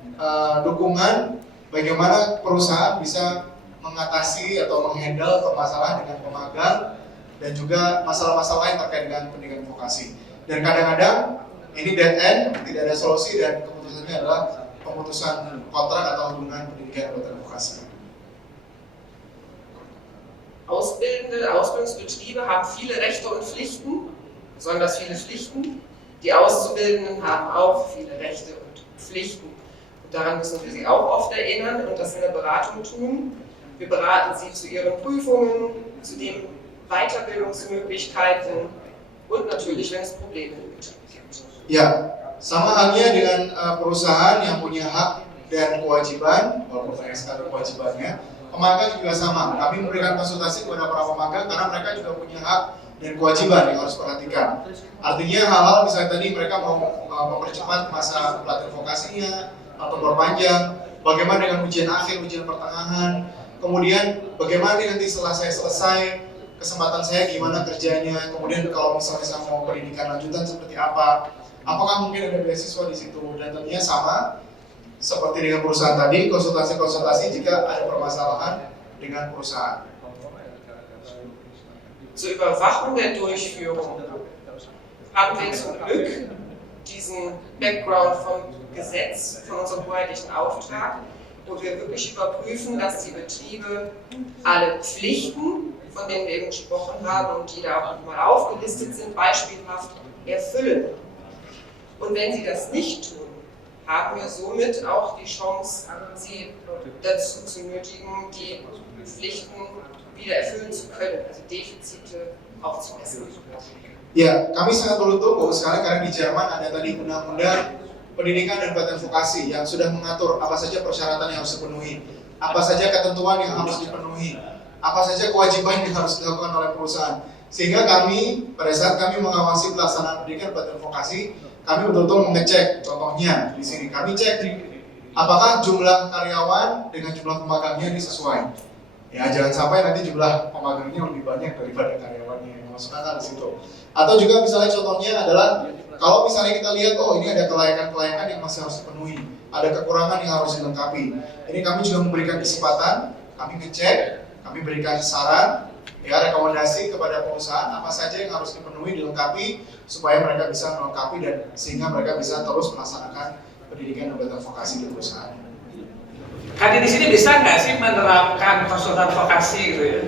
dukungan bagaimana perusahaan bisa mengatasi atau menghandle permasalahan dengan pemagang dan juga masalah-masalah lain terkait dengan pendidikan vokasi. Dan kadang-kadang ini dead end, tidak ada solusi, dan keputusannya adalah pemutusan kontrak atau hubungan pendidikan pelatihan vokasi. Ausbildende, Ausbildungsbetriebe haben viele Rechte und Pflichten, besonders viele Pflichten. Die Auszubildenden haben auch viele Rechte und Pflichten. Und daran müssen wir sie auch oft erinnern und das in der Beratung tun. Wir beraten sie zu ihren Prüfungen, zu den Weiterbildungsmöglichkeiten und natürlich, wenn es Probleme im Betrieb gibt. Ya, sama halnya dengan perusahaan yang punya hak dan kewajiban, walaupun banyak sekali kewajibannya. Pemagang juga sama. Kami memberikan konsultasi kepada para pemagang karena mereka juga punya hak dan kewajiban yang harus perhatikan. Artinya hal-hal misalnya tadi mereka mau mempercepat masa pelatihan vokasinya atau perpanjang, bagaimana dengan ujian akhir, ujian pertengahan, kemudian bagaimana nanti setelah saya selesai, kesempatan saya gimana kerjanya, kemudian kalau misalnya saya mau pendidikan lanjutan seperti apa, apakah mungkin ada beasiswa di situ, dan tentunya sama seperti dengan perusahaan tadi, konsultasi-konsultasi jika ada permasalahan dengan perusahaan. Zur Überwachung der Durchführung haben wir zum Glück diesen Background vom Gesetz, von unserem hoheitlichen Auftrag, wo wir wirklich überprüfen, dass die Betriebe alle Pflichten, von denen wir eben gesprochen haben und die da auch mal aufgelistet sind, beispielhaft erfüllen. Und wenn sie das nicht tun, haben wir somit auch die Chance, sie dazu zu nötigen, die Pflichten wieder erfüllen zu können, also Defizite aufzumessen. Ya, kami sangat beruntung Bapak sekalian karena di Jerman ada tadi undang-undang pendidikan dan pelatihan vokasi yang sudah mengatur apa saja persyaratan yang harus dipenuhi, apa saja ketentuan yang harus dipenuhi, apa saja kewajiban yang harus dilakukan oleh perusahaan. Sehingga kami, pada saat kami mengawasi pelaksanaan pendidikan pelatihan vokasi, kami betul-betul mengecek. Contohnya di sini kami cek apakah jumlah karyawan dengan jumlah pemagangnya ini sesuai. Ya, jangan sampai nanti jumlah pemagangnya lebih banyak daripada karyawannya, masuk akal di situ. Atau juga misalnya contohnya adalah kalau misalnya kita lihat, oh ini ada kelayakan-kelayakan yang masih harus dipenuhi, ada kekurangan yang harus dilengkapi. Ini kami juga memberikan kesempatan, kami ngecek, kami berikan saran, ya rekomendasi kepada perusahaan apa saja yang harus dipenuhi, dilengkapi supaya mereka bisa melengkapi dan sehingga mereka bisa terus melaksanakan pendidikan dan pelatihan vokasi di perusahaan. Hadir di sini bisa nggak sih menerapkan konsultan vokasi gitu ya?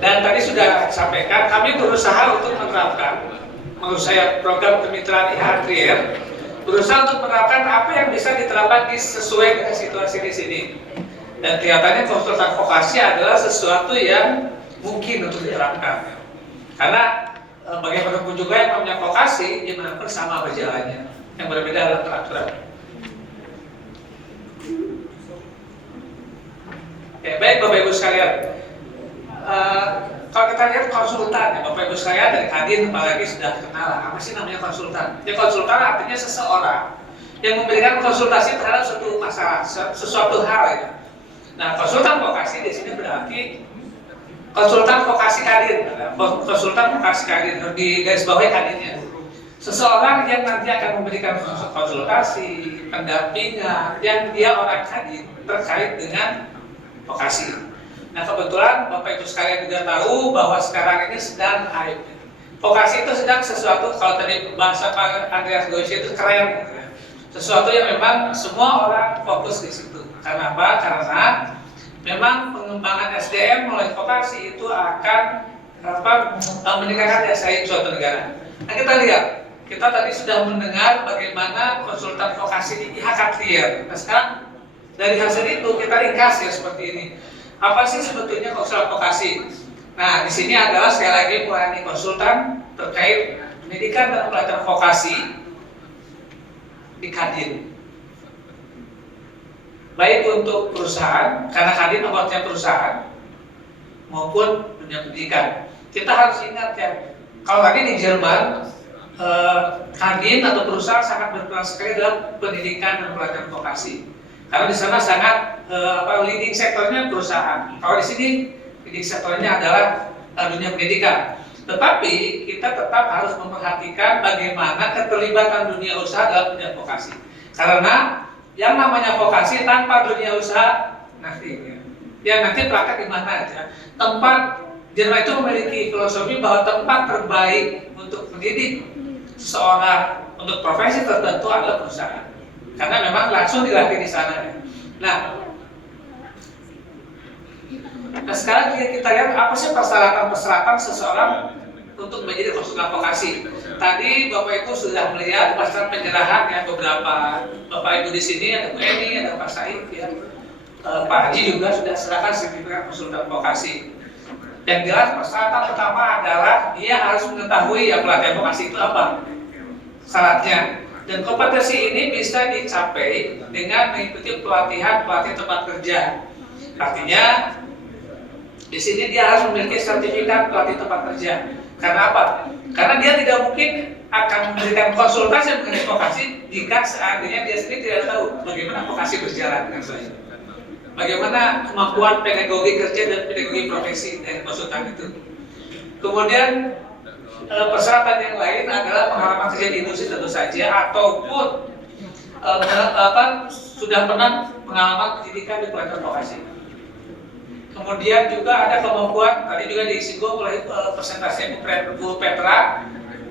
Dan tadi sudah sampaikan, kami berusaha untuk menerapkan, menurut saya program kemitraan IHTR berusaha untuk menerapkan apa yang bisa diterapkan sesuai dengan situasi di sini. Dan kelihatannya konsultan vokasi adalah sesuatu yang mungkin untuk diterapkan. Karena bagaimanapun juga yang namanya vokasi, dimanapun sama berjalannya. Yang berbeda adalah peraturan. Ya, baik Bapak Ibu sekalian, kalau kita lihat konsultan, ya Bapak Ibu sekalian dari Kadin apalagi sudah kenal apa sih namanya konsultan? Ya konsultan artinya seseorang yang memberikan konsultasi terhadap suatu masalah, sesuatu hal ya. Nah konsultan vokasi di sini berarti konsultan vokasi Kadin, konsultan vokasi Kadin di garis bawah Kadinnya. Seseorang yang nanti akan memberikan konsultasi, pendampingan, yang dia orang Kadin terkait dengan vokasi. Nah kebetulan Bapak Ibu sekalian juga tahu bahwa sekarang ini sedang hype. Vokasi itu sedang sesuatu, kalau tadi bahasa Pak Andreas Goyce itu keren, sesuatu yang memang semua orang fokus di situ. Karena apa? Karena memang pengembangan SDM melalui vokasi itu akan meningkatkan daya saing suatu negara. Nah kita lihat, kita tadi sudah mendengar bagaimana konsultan vokasi di IHTR. Nah sekarang dari hasil itu kita ringkas ya seperti ini. Apa sih sebetulnya konsultan vokasi? Nah, di sini adalah sekali lagi melayani konsultan terkait pendidikan dan pelatihan vokasi di Kadin. Baik untuk perusahaan, karena Kadin awalnya perusahaan, maupun dunia pendidikan. Kita harus ingat ya, kalau tadi di Jerman, Kadin atau perusahaan sangat berperan sekali dalam pendidikan dan pelatihan vokasi. Karena di sana sangat leading sektornya perusahaan. Kalau di sini leading sektornya adalah dunia pendidikan. Tetapi kita tetap harus memperhatikan bagaimana keterlibatan dunia usaha dalam dunia vokasi. Karena yang namanya vokasi tanpa dunia usaha nanti praktek di mana aja. Tempat Jerman itu memiliki filosofi bahwa tempat terbaik untuk mendidik seseorang untuk profesi tertentu adalah perusahaan. Karena memang langsung dilatih di sana. Nah sekarang kita lihat apa sih persyaratan seseorang untuk menjadi konsultan vokasi. Tadi Bapak Ibu sudah melihat berdasarkan penyerahan ya beberapa Bapak Ibu di sini, ada Bu Eni, ada Pak Said, ya. Pak Haji juga sudah serahkan sertifikat konsultan vokasi. Yang jelas persyaratan pertama adalah dia harus mengetahui ya pelatihan vokasi itu apa syaratnya. Dan kompetensi ini bisa dicapai dengan mengikuti pelatihan tempat kerja. Artinya di sini dia harus memiliki sertifikat pelatih tempat kerja. Karena apa? Karena dia tidak mungkin akan memberikan konsultasi mengenai vokasi jika seandainya dia sendiri tidak tahu bagaimana vokasi berjalan dengan baik. Bagaimana kemampuan pedagogi kerja dan pedagogi profesi dari konsultan itu. Kemudian persyaratan yang lain adalah pengalaman kerja di industri tentu saja ataupun sudah pernah pengalaman pendidikan di pelatihan vokasi. Kemudian juga ada kemampuan, tadi juga disinggung oleh presentasi Bu Petra,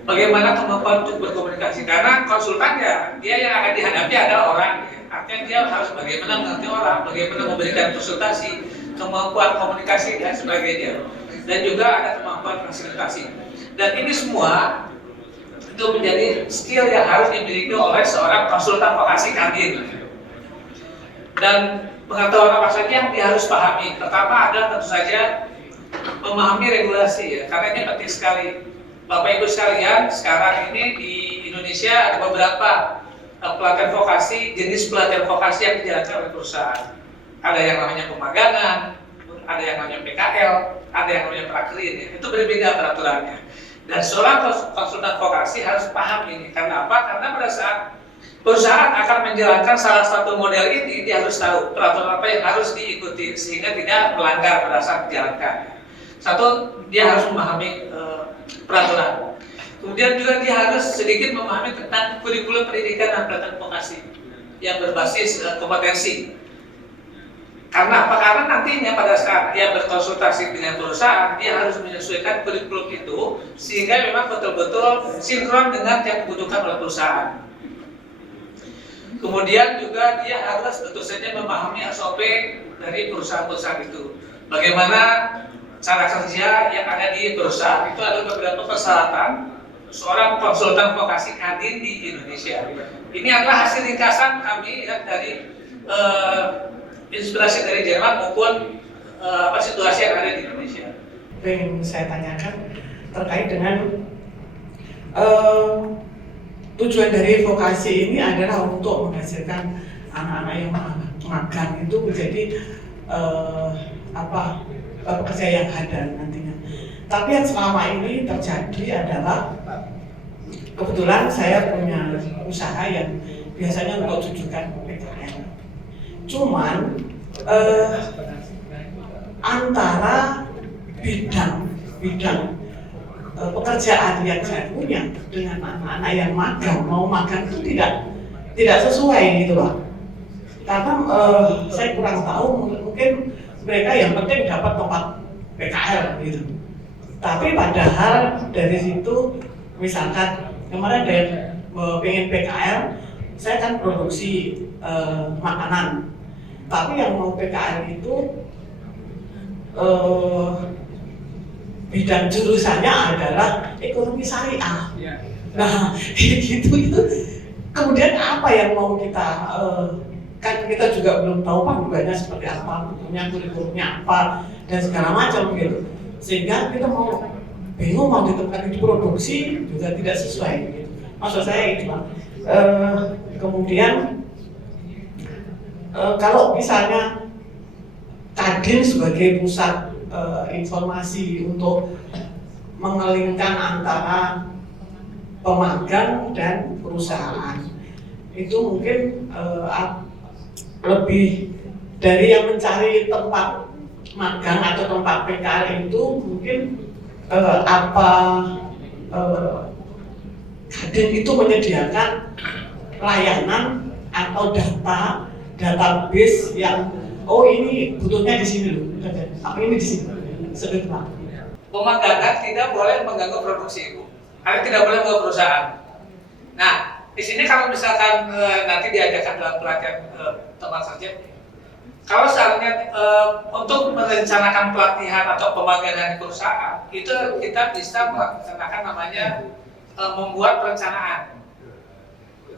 bagaimana kemampuan untuk berkomunikasi. Karena konsultan ya, dia yang akan dihadapi adalah orang. Artinya dia harus bagaimana mengerti orang, bagaimana memberikan konsultasi, kemampuan komunikasi dan sebagainya. Dan juga ada kemampuan fasilitasi. Dan ini semua itu menjadi skill yang harus dimiliki oleh seorang konsultan vokasi Kadin. Dan pengetahuan apa saja yang dia harus pahami. Pertama adalah tentu saja memahami regulasi ya, karena ini penting sekali. Bapak Ibu sekalian, sekarang ini di Indonesia ada beberapa pelatihan vokasi, jenis pelatihan vokasi yang dijalankan oleh perusahaan. Ada yang namanya pemagangan, ada yang namanya PKL, ada yang namanya prakerin ya, itu berbeda peraturannya. Dan seorang konsultan vokasi harus paham ini. Karena apa? Karena pada saat perusahaan akan menjalankan salah satu model ini, dia harus tahu peraturan apa yang harus diikuti sehingga tidak melanggar pada saat menjalankan. Satu, dia harus memahami peraturan. Kemudian juga dia harus sedikit memahami tentang kurikulum pendidikan dan pelatihan vokasi yang berbasis kompetensi. Karena apa? Karena nantinya pada saat dia berkonsultasi dengan perusahaan, dia harus menyesuaikan kurikulum itu sehingga memang betul-betul sinkron dengan yang dibutuhkan oleh perusahaan. Kemudian juga dia harus tentu saja memahami SOP dari perusahaan-perusahaan itu. Bagaimana cara kerja yang ada di perusahaan, itu ada beberapa persyaratan seorang konsultan vokasi Kadin di Indonesia. Ini adalah hasil ringkasan kami ya, dari inspirasi dari Jerman maupun situasi yang ada di Indonesia. Yang saya tanyakan terkait dengan tujuan dari vokasi ini adalah untuk menghasilkan anak-anak yang magang itu menjadi pekerja yang handal nantinya. Tapi yang selama ini terjadi adalah kebetulan saya punya usaha yang biasanya untuk tujukan PKL. Cuman antara bidang pekerjaan yang saya punya dengan anak-anak yang mau magang itu tidak sesuai gitu loh. Karena saya kurang tahu, mungkin mereka yang penting dapat tempat PKL gitu. Tapi padahal dari situ misalkan kemarin ada yang pengen PKL, saya kan produksi makanan. Tapi yang mau PKL itu bidang jurusannya adalah ekonomi syariah. Nah, gitu itu. Kemudian apa yang mau kita kan kita juga belum tahu panduannya seperti apa, kurikulumnya apa dan segala macam gitu. Sehingga kita mau bingung mau ditempatkan di produksi juga tidak sesuai gitu. Maksud saya itu kemudian kalau misalnya Kadin sebagai pusat informasi untuk mengelingkan antara pemagang dan perusahaan, itu mungkin lebih dari yang mencari tempat magang atau tempat PKL itu mungkin Kadin itu menyediakan layanan atau database yang ini butuhnya di sini loh, ini di sini, seperti Pak. Pemagangan tidak boleh mengganggu produksi Ibu, karena tidak boleh mengganggu perusahaan. Nah, di sini kalau misalkan nanti diadakan dalam pelatihan teman kerja, kalau seandainya untuk merencanakan pelatihan atau pemagangan di perusahaan, itu kita bisa melaksanakan namanya membuat perencanaan.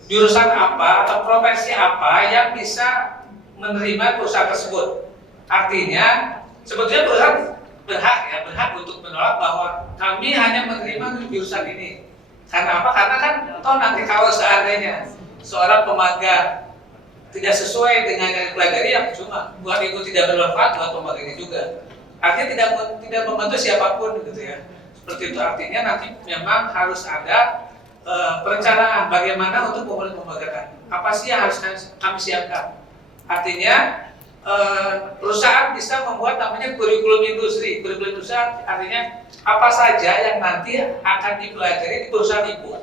Jurusan apa atau profesi apa yang bisa menerima perusahaan tersebut. Artinya sebetulnya perusahaan berhak untuk menolak bahwa kami hanya menerima jurusan ini. Karena apa? Karena kan toh nanti kalau seandainya seorang pemagang tidak sesuai dengan yang dipelajari, yang cuma buat Ibu tidak bermanfaat buat pemagangnya juga. Artinya tidak membantu siapapun gitu ya. Seperti itu, artinya nanti memang harus ada perencanaan bagaimana untuk pemulihan pemagangan. Apa sih yang harus kami siapkan? Artinya perusahaan bisa membuat namanya kurikulum industri. Kurikulum industri artinya apa saja yang nanti akan dipelajari di perusahaan Ibu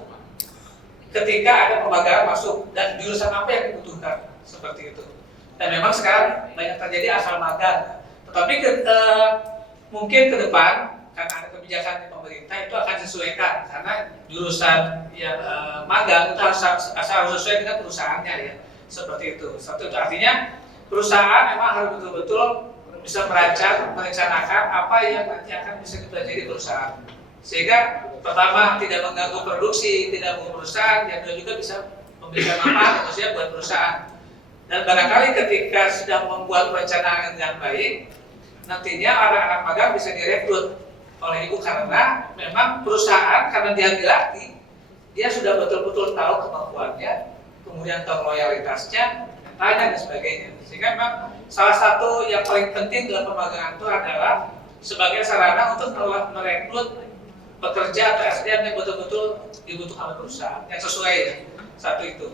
ketika ada pemagangan masuk dan jurusan apa yang dibutuhkan, seperti itu. Dan memang sekarang banyak terjadi asal magang. Tetapi mungkin ke depan karena ada kebijakan di pemerintah itu akan disesuaikan, karena jurusan yang magang itu harus sesuai dengan perusahaannya ya. Seperti itu. Satu itu artinya perusahaan memang harus betul-betul bisa merencanakan apa yang nanti akan bisa dipelajari perusahaan. Sehingga pertama tidak mengganggu produksi, tidak mengganggu perusahaan, dan juga bisa memberikan manfaat tentunya buat perusahaan. Dan barangkali ketika sudah membuat perencanaan dengan baik, nantinya anak-anak magang bisa direkrut oleh Ibu karena memang perusahaan karena dia dilatih, dia sudah betul-betul tahu kemampuannya, kemudian tahu loyalitasnya, tanya dan sebagainya. Sehingga memang salah satu yang paling penting dalam pemagangan itu adalah sebagai sarana untuk merekrut pekerja atau SDM yang betul-betul dibutuhkan oleh perusahaan yang sesuai ya. Satu itu.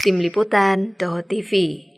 Tim Liputan, Toho TV.